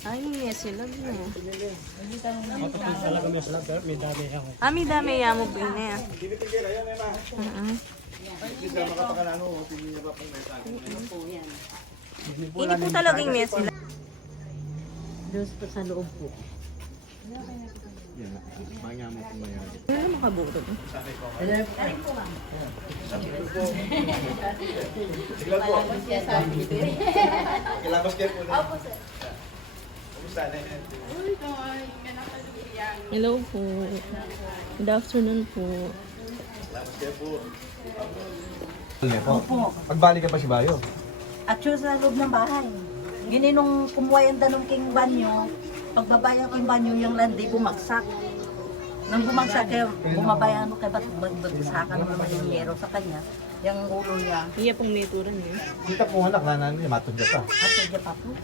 Ay, yes, sila mo. Matapos talaga may sila, pero may dami ako. Ami dami ya mo po niya. Ini po talagang yes sila. Doon po sa loob po. Yan, mga mo kung mayroon. Ano makabuto? Kilabas kayo po na. Opo, sir. Kumusta na yan? Hello po. Good afternoon po. Kilabas kayo po. Opo. Pagbalik ka pa si Bayo. At yun sa loob ng bahay. Gini nung kumuha yung danong king banyo, pagbabayan ko yung banyo, yung landi bumagsak. Nang bumagsak kayo, bumabayan ko kaya ba't bagsakan naman yung yero sa kanya, yung ulo niya. Iya pong may turan niyo. Kita po anak na matunda pa. At yun pa po.